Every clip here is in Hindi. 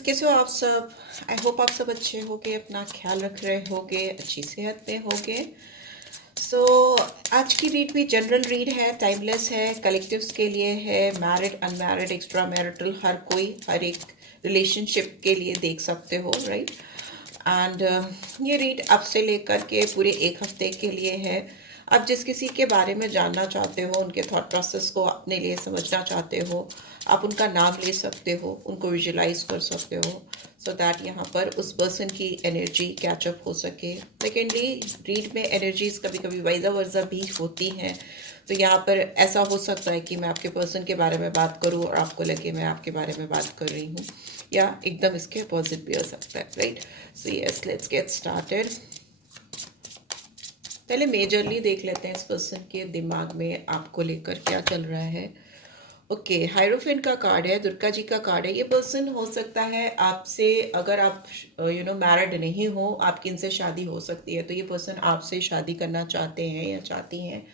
कैसे हो आप सब। आई होप आप सब अच्छे होगे, अपना ख्याल रख रहे होगे, अच्छी सेहत में होगे। सो आज की रीड भी जनरल रीड है, टाइमलेस है, कलेक्टिव्स के लिए है, मैरिड अनमैरिड एक्स्ट्रा मैरिटल, हर कोई हर एक रिलेशनशिप के लिए देख सकते हो, राइट। एंड ये रीड अब से लेकर के पूरे एक हफ्ते के लिए है। आप जिस किसी के बारे में जानना चाहते हो, उनके थॉट प्रोसेस को अपने लिए समझना चाहते हो, आप उनका नाम ले सकते हो, उनको विजुलाइज कर सकते हो, सो दैट यहाँ पर उस पर्सन की एनर्जी कैचअप हो सके। सेकेंडली, रीड में एनर्जीज कभी कभी वाइजा वर्जा भी होती हैं, तो यहाँ पर ऐसा हो सकता है कि मैं आपके पर्सन के बारे में बात करूँ और आपको लगे मैं आपके बारे में बात कर रही हूँ, या एकदम इसके अपोजिट भी हो सकता है, right. So yes, let's get started. पहले मेजरली देख लेते हैं इस पर्सन के दिमाग में आपको लेकर क्या चल रहा है। ओके, हायरोफेंट का कार्ड है, दुर्गा जी का कार्ड है। ये पर्सन हो सकता है आपसे, अगर आप मैरिड नहीं हो, आपकी इनसे शादी हो सकती है, तो ये पर्सन आपसे शादी करना चाहते हैं या चाहती हैं।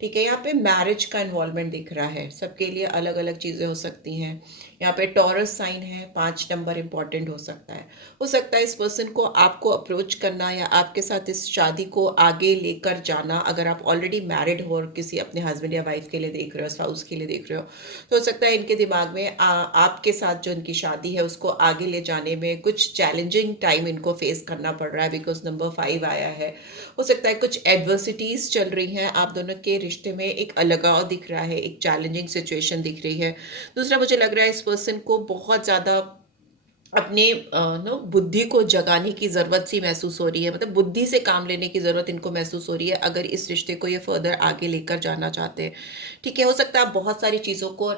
ठीक है, यहाँ पे मैरिज का इन्वॉल्वमेंट दिख रहा है, सबके लिए अलग अलग चीज़ें हो सकती हैं। यहाँ पे टॉरस साइन है, 5 नंबर इंपॉर्टेंट हो सकता है। हो सकता है इस पर्सन को आपको अप्रोच करना या आपके साथ इस शादी को आगे लेकर जाना, अगर आप ऑलरेडी मैरिड हो और किसी अपने हस्बैंड या वाइफ के लिए देख रहे हो, स्पाउस के लिए देख रहे हो, तो हो सकता है इनके दिमाग में आपके साथ जो इनकी शादी है उसको आगे ले जाने में कुछ चैलेंजिंग टाइम इनको फेस करना पड़ रहा है, बिकॉज नंबर 5 आया है। हो सकता है कुछ एडवर्सिटीज चल रही हैं, आप दोनों के रिश्ते में एक अलगाव दिख रहा है, एक चैलेंजिंग सिचुएशन दिख रही है। दूसरा, मुझे लग रहा है इस पर्सन को बहुत ज़्यादा अपने नो बुद्धि को जगाने की ज़रूरत सी महसूस हो रही है, मतलब बुद्धि से काम लेने की ज़रूरत इनको महसूस हो रही है, अगर इस रिश्ते को ये फर्दर आगे लेकर जाना चाहते हैं। ठीक है, हो सकता है आप बहुत सारी चीज़ों को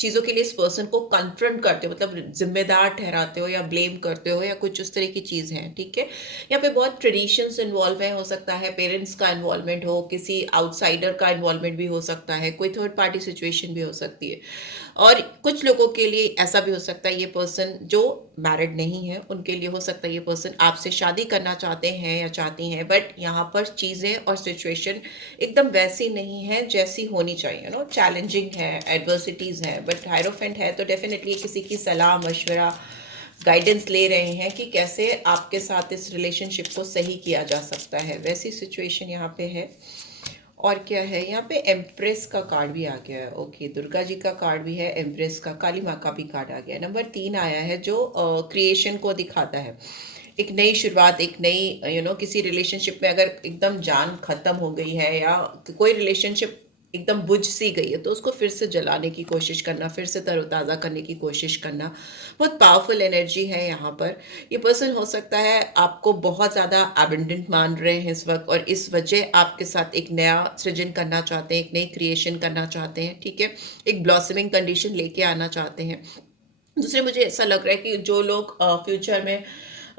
चीज़ों के लिए इस पर्सन को कन्फ्रंट करते हो, मतलब जिम्मेदार ठहराते हो या ब्लेम करते हो या कुछ उस तरह की चीज़ है। ठीक है, यहाँ पे बहुत ट्रेडिशंस इन्वॉल्व है, हो सकता है पेरेंट्स का इन्वॉल्वमेंट हो, किसी आउटसाइडर का इन्वॉल्वमेंट भी हो सकता है, कोई थर्ड पार्टी सिचुएशन भी हो सकती है। और कुछ लोगों के लिए ऐसा भी हो सकता है, ये पर्सन जो मैरिड नहीं है उनके लिए हो सकता है ये पर्सन आपसे शादी करना चाहते हैं या चाहती हैं, बट यहाँ पर चीज़ें और सिचुएशन एकदम वैसी नहीं है जैसी होनी चाहिए, नो चैलेंजिंग है, एडवर्सिटीज़ हैं, बट हायरोफेंट है तो डेफिनेटली किसी की सलाह मशवरा गाइडेंस ले रहे हैं कि कैसे आपके साथ इस रिलेशनशिप को सही किया जा सकता है, वैसी सिचुएशन यहाँ पे है। और क्या है, यहाँ पे एम्प्रेस का कार्ड भी आ गया है। ओके, दुर्गा जी का कार्ड भी है, एम्प्रेस का, काली माँ का भी कार्ड आ गया है। नंबर 3 आया है जो क्रिएशन को दिखाता है, एक नई शुरुआत, एक नई किसी रिलेशनशिप में अगर एकदम जान खत्म हो गई है या कोई रिलेशनशिप एकदम बुझ सी गई है, तो उसको फिर से जलाने की कोशिश करना, फिर से तरोताज़ा करने की कोशिश करना, बहुत पावरफुल एनर्जी है यहाँ पर। ये पर्सन हो सकता है आपको बहुत ज़्यादा एबंडेंट मान रहे हैं इस वक्त, और इस वजह आपके साथ एक नया सृजन करना चाहते हैं, एक नई क्रिएशन करना चाहते हैं। ठीक है, एक ब्लॉसमिंग कंडीशन लेके आना चाहते हैं। दूसरे, मुझे ऐसा लग रहा है कि जो लोग फ्यूचर में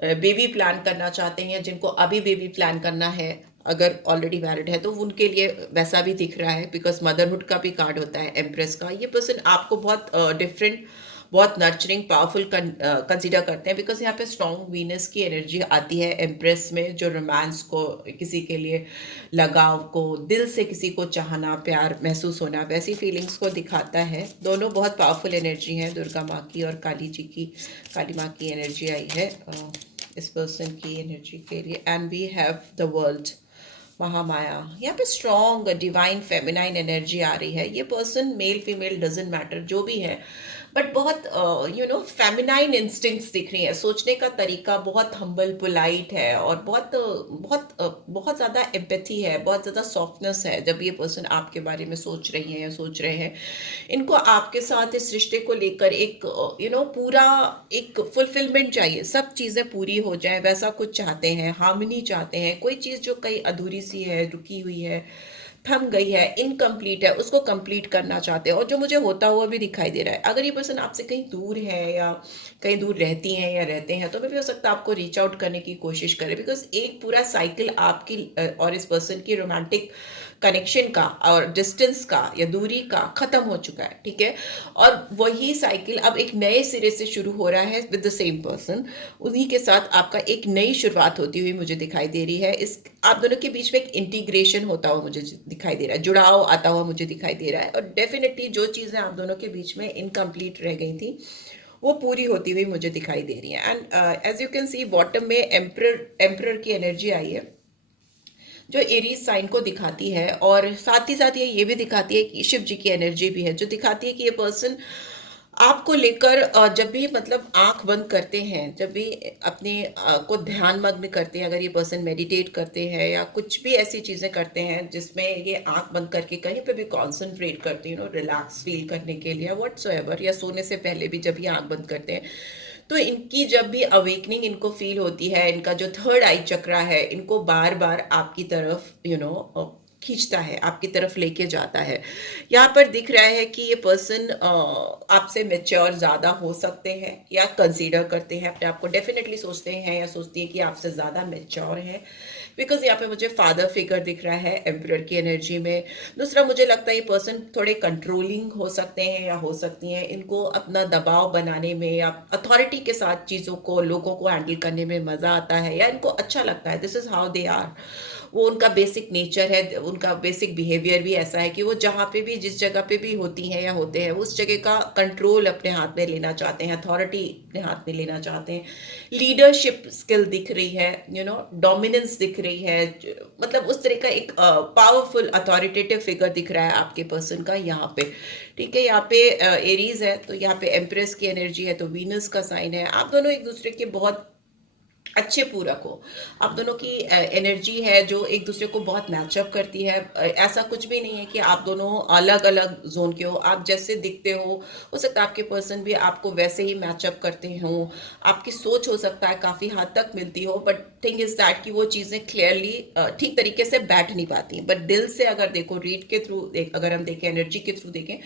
बेबी प्लान करना चाहते हैं, जिनको अभी बेबी प्लान करना है, अगर ऑलरेडी मैरिड है तो उनके लिए वैसा भी दिख रहा है, बिकॉज मदरहुड का भी कार्ड होता है एम्प्रेस का। ये पर्सन आपको बहुत डिफरेंट, बहुत नर्चरिंग, पावरफुल कंसीडर करते हैं, बिकॉज यहाँ पे स्ट्रॉन्ग वीनस की एनर्जी आती है एम्प्रेस में, जो रोमांस को, किसी के लिए लगाव को, दिल से किसी को चाहना, प्यार महसूस होना, वैसी फीलिंग्स को दिखाता है। दोनों बहुत पावरफुल एनर्जी हैं, दुर्गा माँ की और काली जी की, काली माँ की एनर्जी आई है इस पर्सन की एनर्जी के लिए। And we have the world, Mahamaya. यहाँ पे स्ट्रॉन्ग डिवाइन फेमिनाइन एनर्जी आ रही है। ये person male female doesn't matter, जो भी है, बट बहुत फेमिनाइन इंस्टिंक्ट्स दिख रही है, सोचने का तरीका बहुत हम्बल पोलाइट है, और बहुत ज़्यादा एम्पैथी है, बहुत ज़्यादा सॉफ्टनेस है जब ये पर्सन आपके बारे में सोच रही है या सोच रहे हैं। इनको आपके साथ इस रिश्ते को लेकर एक पूरा एक फुलफिलमेंट चाहिए, सब चीज़ें पूरी हो जाए, वैसा कुछ चाहते हैं, हार्मनी चाहते हैं। कोई चीज़ जो कहीं अधूरी सी है, रुकी हुई है, थम गई है, इनकम्प्लीट है, उसको कंप्लीट करना चाहते हैं, और जो मुझे होता हुआ भी दिखाई दे रहा है। अगर ये पर्सन आपसे कहीं दूर है या कहीं दूर रहती हैं या रहते हैं, तो भी हो सकता है आपको रीच आउट करने की कोशिश करें, बिकॉज एक पूरा साइकिल आपकी और इस पर्सन की रोमांटिक कनेक्शन का और डिस्टेंस का या दूरी का खत्म हो चुका है। ठीक है, और वही साइकिल अब एक नए सिरे से शुरू हो रहा है विद द सेम पर्सन। उन्हीं के साथ आपका एक नई शुरुआत होती हुई मुझे दिखाई दे रही है। इस आप दोनों के बीच में एक इंटीग्रेशन होता हुआ मुझे दिखाई दे रहा है, जुड़ाव आता हुआ मुझे दिखाई दे रहा है, और डेफिनेटली जो चीज़ें आप दोनों के बीच में इनकम्प्लीट रह गई थी वो पूरी होती हुई मुझे दिखाई दे रही है। And as you can see bottom में एम्परर की एनर्जी आई है, जो एरीज साइन को दिखाती है, और साथ ही साथ ये भी दिखाती है कि शिव जी की एनर्जी भी है, जो दिखाती है कि ये पर्सन आपको लेकर जब भी मतलब आंख बंद करते हैं, जब भी अपने को ध्यान मग्न करते हैं, अगर ये पर्सन मेडिटेट करते हैं या कुछ भी ऐसी चीज़ें करते हैं जिसमें ये आंख बंद करके कहीं पे भी कॉन्सेंट्रेट करते हैं, रिलैक्स फील करने के लिए व्हाटसोएवर, या सोने से पहले भी जब ये आंख बंद करते हैं, तो इनकी जब भी अवेकनिंग इनको फील होती है, इनका जो थर्ड आई चक्रा है इनको बार बार आपकी तरफ खींचता है, आपकी तरफ लेके जाता है। यहाँ पर दिख रहा है कि ये पर्सन आपसे मेच्योर ज़्यादा हो सकते हैं, या कंसीडर करते हैं अपने आप को, डेफिनेटली सोचते हैं या सोचती है कि आपसे ज़्यादा मेच्योर है, बिकॉज यहाँ पे मुझे फादर फिगर दिख रहा है एम्परर की एनर्जी में। दूसरा, मुझे लगता है ये पर्सन थोड़े कंट्रोलिंग हो सकते हैं या हो सकती हैं, इनको अपना दबाव बनाने में या अथॉरिटी के साथ चीज़ों को, लोगों को हैंडल करने में मज़ा आता है, या इनको अच्छा लगता है, this is how they are. वो उनका बेसिक नेचर है, उनका बेसिक बिहेवियर भी ऐसा है कि वो जहाँ पे भी, जिस जगह पे भी होती हैं या होते हैं, उस जगह का कंट्रोल अपने हाथ में लेना चाहते हैं, अथॉरिटी अपने हाथ में लेना चाहते हैं। लीडरशिप स्किल दिख रही है, डोमिनेंस दिख रही है, मतलब उस तरह का एक पावरफुल अथॉरिटेटिव फिगर दिख रहा है आपके पर्सन का यहाँ पे। ठीक है, यहाँ पे एरीज है, तो यहाँ पे एम्प्रेस की एनर्जी है, तो वीनस का साइन है। आप दोनों एक दूसरे के बहुत अच्छे पूरक हो, आप दोनों की एनर्जी है जो एक दूसरे को बहुत मैचअप करती है। ऐसा कुछ भी नहीं है कि आप दोनों अलग अलग जोन के हो, आप जैसे दिखते हो सकता है आपके पर्सन भी आपको वैसे ही मैचअप करते हो, आपकी सोच हो सकता है काफ़ी हद तक मिलती हो, बट थिंग इज दैट कि वो चीज़ें क्लियरली ठीक तरीके से बैठ नहीं पाती। बट दिल से अगर देखो, रीड के थ्रू अगर हम देखें, एनर्जी के थ्रू देखें,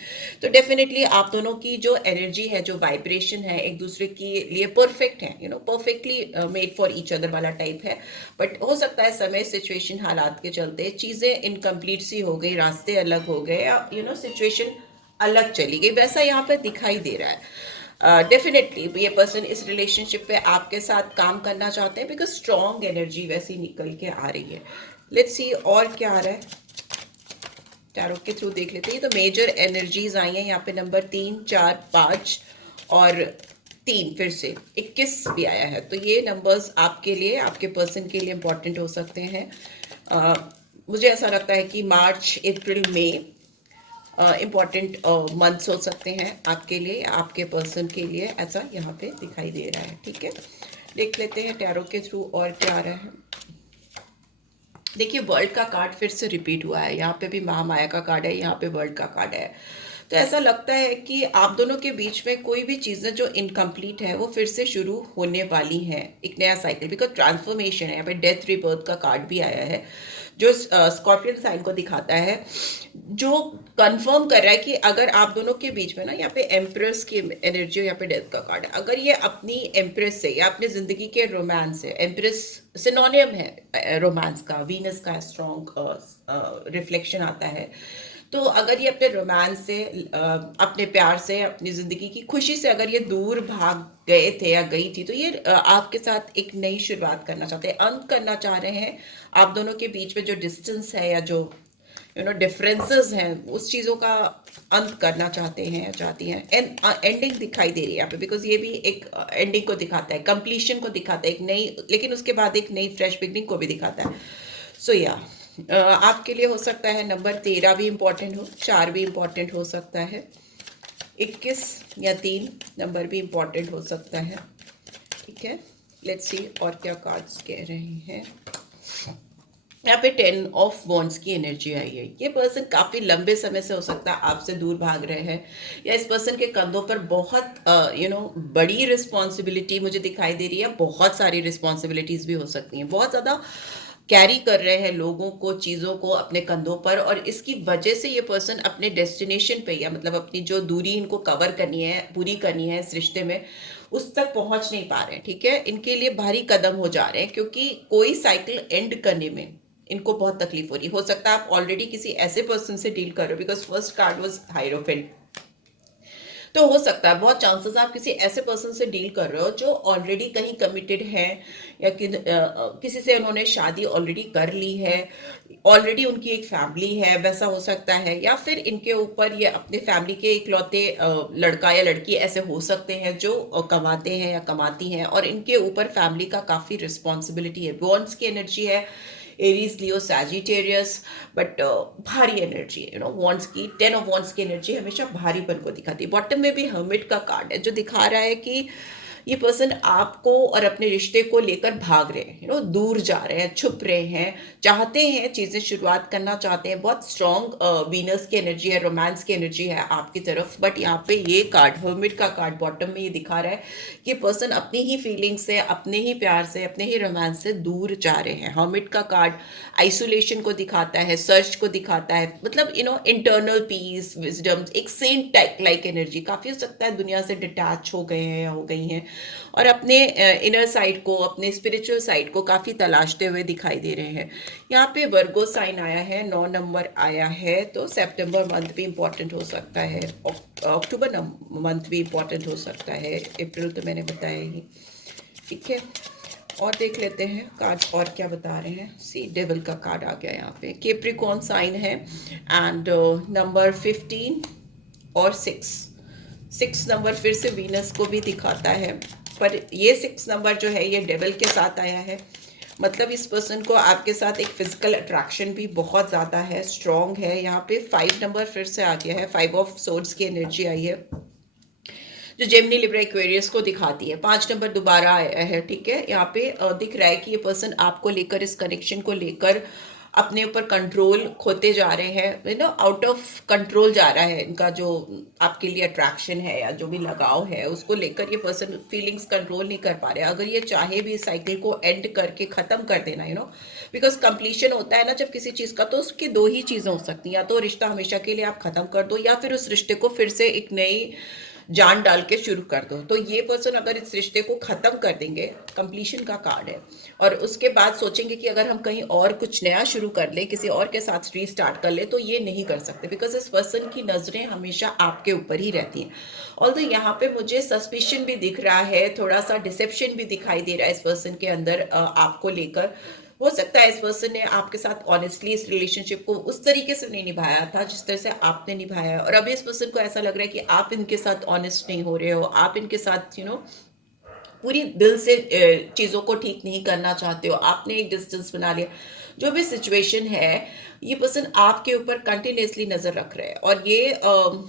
तो डेफिनेटली आप दोनों की जो एनर्जी है, जो वाइब्रेशन है, एक दूसरे के लिए परफेक्ट है, perfectly made for each other वाला टाइप है। बट हो सकता है समय, सिचुएशन, हालात के चलते चीज़ें इनकम्प्लीट सी हो गई, रास्ते अलग हो गए, या सिचुएशन अलग चली गई, वैसा यहाँ पे दिखाई दे रहा है। डेफिनेटली ये पर्सन इस रिलेशनशिप पे आपके साथ काम करना चाहते हैं, बिकॉज स्ट्रॉन्ग एनर्जी वैसी निकल के आ रही है। लेट्स सी और क्या आ रहा है, टैरो के थ्रू देख लेते हैं। तो मेजर एनर्जीज आई हैं यहाँ पे, नंबर 3, 4, 5 और 3, फिर से 21 भी आया है। तो ये नंबर्स आपके लिए, आपके पर्सन के लिए इम्पॉर्टेंट हो सकते हैं। मुझे ऐसा लगता है कि मार्च, अप्रैल, मई इम्पॉर्टेंट मंथ्स हो सकते हैं आपके लिए, आपके पर्सन के लिए, ऐसा यहाँ पे दिखाई दे रहा है। ठीक है, देख लेते हैं टैरो के थ्रू और क्या आ रहा है। देखिए, वर्ल्ड का कार्ड फिर से रिपीट हुआ है, यहाँ पे भी महामाया का कार्ड है, यहाँ पे वर्ल्ड का कार्ड है। तो ऐसा लगता है कि आप दोनों के बीच में कोई भी चीज़ें जो इनकम्प्लीट है वो फिर से शुरू होने वाली हैं, एक नया साइकिल, बिकॉज ट्रांसफॉर्मेशन है। यहाँ पे डेथ रिबर्थ का कार्ड भी आया है, जो स्कॉर्पियन साइन को दिखाता है, जो कंफर्म कर रहा है कि अगर आप दोनों के बीच में ना, यहाँ पे एम्प्रेस की एनर्जी, यहाँ पे डेथ का कार्ड है, अगर ये अपनी एम्प्रेस से या अपनी जिंदगी के रोमांस से, एम्प्रेस सिनोनियम है रोमांस का, वीनस का स्ट्रॉन्ग रिफ्लेक्शन आता है, तो अगर ये अपने रोमांस से, अपने प्यार से, अपनी ज़िंदगी की खुशी से अगर ये दूर भाग गए थे या गई थी, तो ये आपके साथ एक नई शुरुआत करना चाहते हैं, अंत करना चाह रहे हैं। आप दोनों के बीच में जो डिस्टेंस है या जो डिफरेंसेस हैं, उस चीज़ों का अंत करना चाहते हैं, चाहती हैं। एंडिंग दिखाई दे रही है यहाँ पे, बिकॉज ये भी एक एंडिंग को दिखाता है, कंप्लीशन को दिखाता है, एक नई, लेकिन उसके बाद एक नई फ्रेश बिगनिंग को भी दिखाता है। सो या आपके लिए हो सकता है नंबर 13 भी इम्पॉर्टेंट हो, 4 भी इम्पॉर्टेंट हो सकता है, 21 या 3 नंबर भी इम्पॉर्टेंट हो सकता है। ठीक है, लेट्स सी और क्या कार्ड्स कह रहे हैं। यहाँ पे 10 ऑफ वॉन्ड्स की एनर्जी आई है। ये पर्सन काफ़ी लंबे समय से हो सकता है आपसे दूर भाग रहे हैं, या इस पर्सन के कंधों पर बहुत बड़ी रिस्पॉन्सिबिलिटी मुझे दिखाई दे रही है, बहुत सारी रिस्पॉन्सिबिलिटीज़ भी हो सकती हैं, बहुत ज़्यादा कैरी कर रहे हैं लोगों को, चीज़ों को अपने कंधों पर, और इसकी वजह से ये पर्सन अपने डेस्टिनेशन पे, या मतलब अपनी जो दूरी इनको कवर करनी है, पूरी करनी है इस रिश्ते में, उस तक पहुंच नहीं पा रहे हैं। ठीक है, इनके लिए भारी कदम हो जा रहे हैं, क्योंकि कोई साइकिल एंड करने में इनको बहुत तकलीफ हो रही हो सकता है आप ऑलरेडी किसी ऐसे पर्सन से डील कर रहे हो, because first card was hierophant. तो हो सकता है, बहुत चांसेस आप किसी ऐसे पर्सन से डील कर रहे हो जो ऑलरेडी कहीं कमिटेड है, या किसी से उन्होंने शादी ऑलरेडी कर ली है, ऑलरेडी उनकी एक फैमिली है, वैसा हो सकता है। या फिर इनके ऊपर ये अपने फैमिली के इकलौते लड़का या लड़की ऐसे हो सकते हैं जो कमाते हैं या कमाती हैं, और इनके ऊपर फैमिली का काफ़ी रिस्पॉन्सिबिलिटी है। वॉन्ड्स की एनर्जी है, एरीज, लियो, सैजिटेरियस, बट भारी एनर्जी है। वॉन्ड्स की 10 ऑफ वॉन्ड्स की एनर्जी हमेशा भारीपन को दिखाती है। बॉटम में भी हर्मिट का कार्ड है जो दिखा रहा है कि ये पर्सन आपको और अपने रिश्ते को लेकर भाग रहे हैं, दूर जा रहे हैं, छुप रहे हैं, चाहते हैं चीजें शुरुआत करना चाहते हैं। बहुत स्ट्रॉन्ग वीनस की एनर्जी है, रोमांस की एनर्जी है आपकी तरफ। बट यहाँ पे ये कार्ड, हर्मिट का कार्ड बॉटम में ये दिखा रहा है कि पर्सन अपनी ही फीलिंग से, अपने ही प्यार से, अपने ही रोमांस से दूर जा रहे हैं। हर्मिट का कार्ड आइसोलेशन को दिखाता है, सर्च को दिखाता है, मतलब इंटरनल पीस, विजडम, एक सेंट टाइप लाइक एनर्जी। काफी हो सकता है दुनिया से डिटैच हो गए हैं या हो गई हैं, और अपने इनर साइड को, अपने स्पिरिचुअल साइड को काफ़ी तलाशते हुए दिखाई दे रहे हैं। यहाँ पे वर्गो साइन आया है, 9 नंबर आया है, तो सितंबर मंथ भी इम्पॉर्टेंट हो सकता है, अक्टूबर मंथ भी इम्पॉर्टेंट हो सकता है, अप्रैल तो मैंने बताया ही। ठीक है, और देख लेते हैं कार्ड और क्या बता रहे हैं। सी डेविल का कार्ड आ गया यहाँ पे, कैप्रिकॉर्न साइन है, एंड नंबर 15 और 6 नंबर फिर से वीनस को भी दिखाता है, पर ये 6 नंबर जो है ये डेविल के साथ आया है। मतलब इस पर्सन को आपके साथ एक फिजिकल अट्रैक्शन भी बहुत ज़्यादा है, स्ट्रॉन्ग है। यहाँ पे 5 नंबर फिर से आ गया है, 5 ऑफ सोर्ड्स की एनर्जी आई है जो जेमिनी, लिब्रा, एक्वेरियस को दिखाती है। 5 नंबर दोबारा आया है। ठीक है, यहाँ पे दिख रहा है कि ये पर्सन आपको लेकर, इस कनेक्शन को लेकर अपने ऊपर कंट्रोल खोते जा रहे हैं, आउट ऑफ कंट्रोल जा रहा है इनका जो आपके लिए अट्रैक्शन है या जो भी लगाव है, उसको लेकर ये पर्सन फीलिंग्स कंट्रोल नहीं कर पा रहे। अगर ये चाहे भी साइकिल को एंड करके ख़त्म कर देना, बिकॉज कंप्लीशन होता है ना जब किसी चीज़ का, तो उसकी 2 ही चीज़ें हो सकती हैं, या तो रिश्ता हमेशा के लिए आप ख़त्म कर दो, या फिर उस रिश्ते को फिर से एक नई जान डाल के शुरू कर दो। तो ये पर्सन अगर इस रिश्ते को खत्म कर देंगे, कंप्लीशन का कार्ड है, और उसके बाद सोचेंगे कि अगर हम कहीं और कुछ नया शुरू कर ले, किसी और के साथ रीस्टार्ट कर ले, तो ये नहीं कर सकते, बिकॉज इस पर्सन की नजरें हमेशा आपके ऊपर ही रहती हैं। ऑल्दो यहाँ पे मुझे सस्पिशन भी दिख रहा है, थोड़ा सा डिसेप्शन भी दिखाई दे रहा है इस पर्सन के अंदर आपको लेकर। हो सकता है इस पर्सन ने आपके साथ ऑनेस्टली इस रिलेशनशिप को उस तरीके से नहीं निभाया था जिस तरह से आपने निभाया है, और अभी इस पर्सन को ऐसा लग रहा है कि आप इनके साथ ऑनेस्ट नहीं हो रहे हो, आप इनके साथ पूरी दिल से चीज़ों को ठीक नहीं करना चाहते हो, आपने एक डिस्टेंस बना लिया। जो भी सिचुएशन है, ये पर्सन आपके ऊपर कंटिन्यूसली नज़र रख रहे हैं, और ये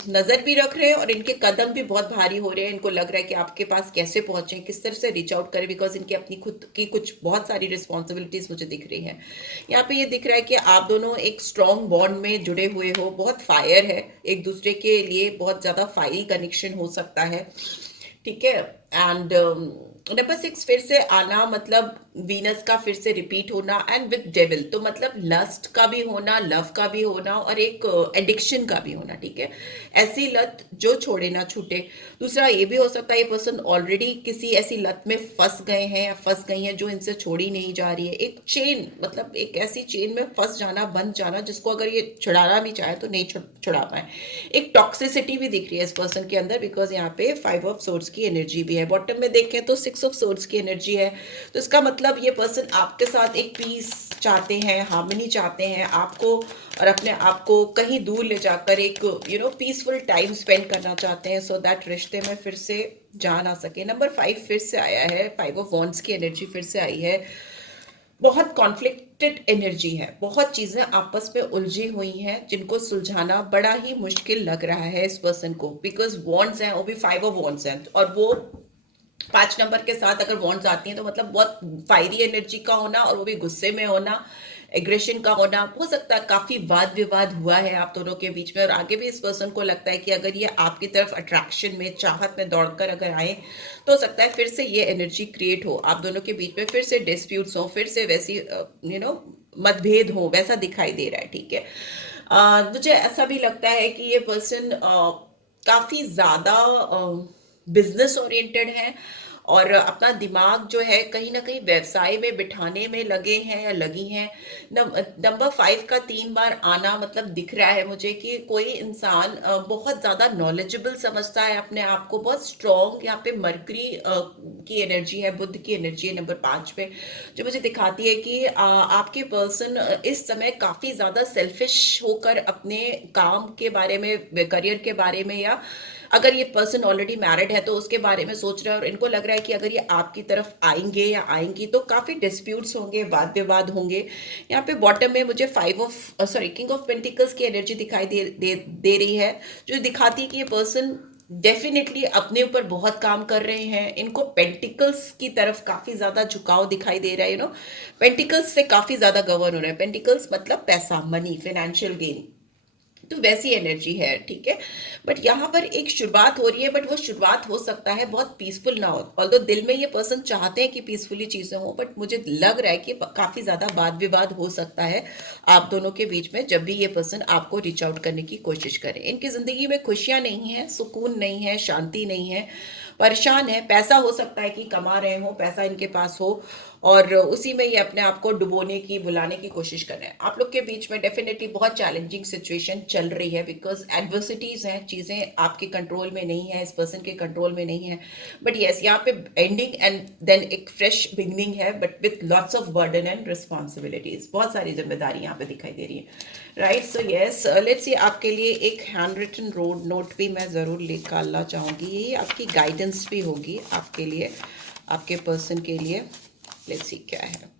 नज़र भी रख रहे हैं, और इनके कदम भी बहुत भारी हो रहे हैं। इनको लग रहा है कि आपके पास कैसे पहुंचें, किस तरह से रीच आउट करें, बिकॉज इनकी अपनी खुद की कुछ बहुत सारी रिस्पॉन्सिबिलिटीज़ मुझे दिख रही हैं। यहाँ पे ये दिख रहा है कि आप दोनों एक स्ट्रॉन्ग बॉन्ड में जुड़े हुए हो, बहुत फायर है एक दूसरे के लिए, बहुत ज़्यादा फायरी कनेक्शन हो सकता है। ठीक है, एंड नंबर 6 फिर से आना, मतलब वीनस का फिर से रिपीट होना, एंड विद डेविल, तो मतलब लस्ट का भी होना, लव का भी होना, और एक एडिक्शन का भी होना। ठीक है, ऐसी लत जो छोड़े ना छूटे। दूसरा ये भी हो सकता है ये पर्सन ऑलरेडी किसी ऐसी लत में फंस गए हैं या फंस गई हैं जो इनसे छोड़ी नहीं जा रही है। एक चेन, मतलब एक ऐसी चेन में फंस जाना, बंध जाना, जिसको अगर ये छुड़ाना भी चाहे तो नहीं छुड़ा पाए। एक टॉक्सिसिटी भी दिख रही है इस पर्सन के अंदर, बिकॉज यहाँ पे 5 ऑफ सोर्ड्स की एनर्जी भी है। बॉटम में देखें तो 6 ऑफ सोर्ड्स की एनर्जी है, तो इसका मतलब ये पर्सन आपके साथ एक पीस चाहते हैं, हार्मनी चाहते हैं, आपको और अपने आप को कहीं दूर ले जाकर एक पीसफुल टाइम स्पेंड करना चाहते हैं, सो दैट रिश्ते में फिर से जान आ सके। नंबर 5 फिर से आया है, 5 ऑफ वॉन्ड्स की एनर्जी फिर से आई है। बहुत कॉन्फ्लिक्टेड एनर्जी है, बहुत चीजें आपस में उलझी हुई हैं जिनको सुलझाना बड़ा ही मुश्किल लग रहा है इस पर्सन को, बिकॉज वॉन्ड्स हैं, वो भी 5 ऑफ वॉन्ड्स हैं, और वो 5 नंबर के साथ अगर वॉन्ड्स आती हैं तो मतलब बहुत फायरी एनर्जी का होना, और वो भी गुस्से में होना, एग्रेशन का होना। हो सकता है काफी वाद विवाद हुआ है आप दोनों के बीच में, और आगे भी इस पर्सन को लगता है कि अगर ये आपकी तरफ अट्रैक्शन में, चाहत में दौड़कर अगर आए, तो हो सकता है फिर से ये एनर्जी क्रिएट हो, आप दोनों के बीच में फिर से डिस्प्यूट्स हो, फिर से वैसी मतभेद हो, वैसा दिखाई दे रहा है। ठीक है, मुझे ऐसा भी लगता है कि ये पर्सन काफी ज्यादा बिजनेस ओरिएंटेड है, और अपना दिमाग जो है कहीं ना कहीं व्यवसाय में बिठाने में लगे हैं या लगी हैं। नंबर 5 का 3 बार आना मतलब दिख रहा है मुझे कि कोई इंसान बहुत ज्यादा नॉलेजेबल समझता है अपने आप को, बहुत स्ट्रॉन्ग। यहाँ पे मरकरी की एनर्जी है, बुध की एनर्जी है नंबर 5 पे, जो मुझे दिखाती है कि आपके पर्सन इस समय काफी ज्यादा सेल्फिश होकर अपने काम के बारे में, करियर के बारे में, या अगर ये पर्सन ऑलरेडी मैरिड है तो उसके बारे में सोच रहा है। और इनको लग रहा है कि अगर ये आपकी तरफ आएंगे या आएंगी तो काफी डिस्प्यूट्स होंगे, वाद विवाद होंगे। यहाँ पे बॉटम में मुझे किंग ऑफ पेंटिकल्स की एनर्जी दिखाई दे रही है, जो दिखाती है कि ये पर्सन डेफिनेटली अपने ऊपर बहुत काम कर रहे हैं। इनको पेंटिकल्स की तरफ काफी ज्यादा झुकाव दिखाई दे रहा है, पेंटिकल्स से काफी ज्यादा गवर्न हो रहा है। पेंटिकल्स मतलब पैसा, मनी, फाइनेंशियल गेन, तो वैसी एनर्जी है, ठीक है। बट यहाँ पर एक शुरुआत हो रही है, बट वो शुरुआत हो सकता है बहुत पीसफुल ना हो। ऑल्दो दिल में ये पर्सन चाहते हैं कि पीसफुली चीजें हो, बट मुझे लग रहा है कि काफी ज्यादा वाद विवाद हो सकता है आप दोनों के बीच में जब भी ये पर्सन आपको रीच आउट करने की कोशिश करे। इनकी जिंदगी में खुशियां नहीं है, सुकून नहीं है, शांति नहीं है, परेशान है। पैसा हो सकता है कि कमा रहे हो, पैसा इनके पास हो, और उसी में ये अपने आप को डुबोने की, बुलाने की कोशिश कर रहे हैं। आप लोग के बीच में डेफिनेटली बहुत चैलेंजिंग सिचुएशन चल रही है, बिकॉज एडवर्सिटीज हैं, चीजें आपके कंट्रोल में नहीं है, इस पर्सन के कंट्रोल में नहीं है। बट यस, यहाँ पे एंडिंग एंड देन एक फ्रेश बिगनिंग है, but with lots of burden and responsibilities. बहुत सारी जिम्मेदारी यहाँ पे दिखाई दे रही है, right. So yes, let's see, आपके लिए एक हैंड रिटन रोड नोट भी मैं जरूर निकालना चाहूंगी। ये आपकी गाइडेंस भी होगी आपके लिए, आपके पर्सन के लिए। लेट्स सी क्या है।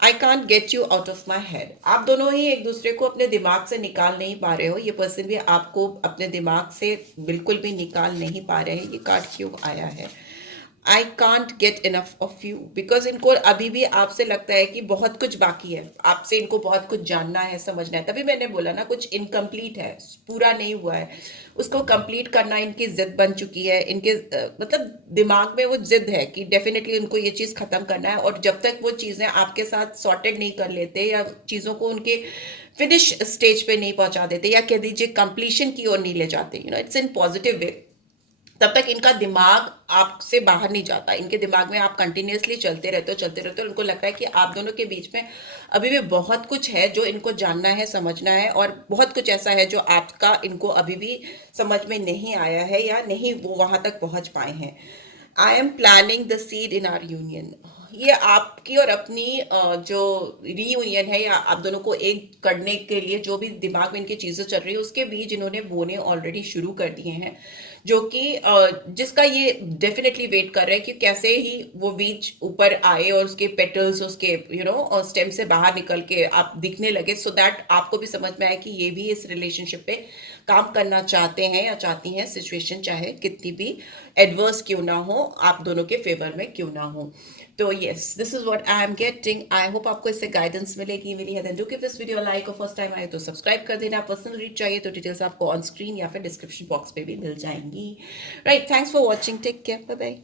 I can't get you out of my head. आप दोनों ही एक दूसरे को अपने दिमाग से निकाल नहीं पा रहे हो, ये पर्सन भी आपको अपने दिमाग से बिल्कुल भी निकाल नहीं पा रहे हैं। ये कार्ड क्यों आया है? I can't get enough of you, because इनको अभी भी आपसे लगता है कि बहुत कुछ बाकी है, आपसे इनको बहुत कुछ जानना है, समझना है। तभी मैंने बोला ना, कुछ इनकम्प्लीट है, पूरा नहीं हुआ है, उसको कंप्लीट करना इनकी जिद बन चुकी है। इनके मतलब दिमाग में वो जिद है कि डेफिनेटली उनको ये चीज़ खत्म करना है। और जब तक वो चीज़ें आपके साथ सॉर्टेड नहीं कर लेते, या चीज़ों को उनके फिनिश स्टेज पे नहीं पहुंचा देते, या कह दीजिए कंप्लीशन की ओर नहीं ले जाते, इट्स इन पॉजिटिव वे, तब तक इनका दिमाग आपसे बाहर नहीं जाता। इनके दिमाग में आप कंटिन्यूअसली चलते रहते हो। उनको लगता है कि आप दोनों के बीच में अभी भी बहुत कुछ है जो इनको जानना है, समझना है, और बहुत कुछ ऐसा है जो आपका इनको अभी भी समझ में नहीं आया है, या नहीं वो वहां तक पहुंच पाए हैं। I am planning the seed in our union. ये आपकी और अपनी जो रीयूनियन है, या आप दोनों को एक करने के लिए जो भी दिमाग में इनकी चीजें चल रही है, उसके बीज इन्होंने बोने ऑलरेडी शुरू कर दिए हैं, जो कि जिसका ये डेफिनेटली वेट कर रहे हैं कि कैसे ही वो बीज ऊपर आए और उसके पेटल्स, उसके और स्टेम से बाहर निकल के आप दिखने लगे, सो दैट आपको भी समझ में आए कि ये भी इस रिलेशनशिप पे काम करना चाहते हैं या चाहती हैं, सिचुएशन चाहे कितनी भी एडवर्स क्यों ना हो, आप दोनों के फेवर में क्यों ना हो। तो yes, this is what I am getting. I hope आपको इससे गाइडेंस मिलेगी, मिली है। Then do give this video like, और फर्स्ट टाइम आए तो सब्सक्राइब कर देना। पर्सनल रीच चाहिए तो डिटेल्स आपको ऑन स्क्रीन या फिर डिस्क्रिप्शन बॉक्स पे भी मिल जाएंगी। Right, thanks for watching, take care, bye bye.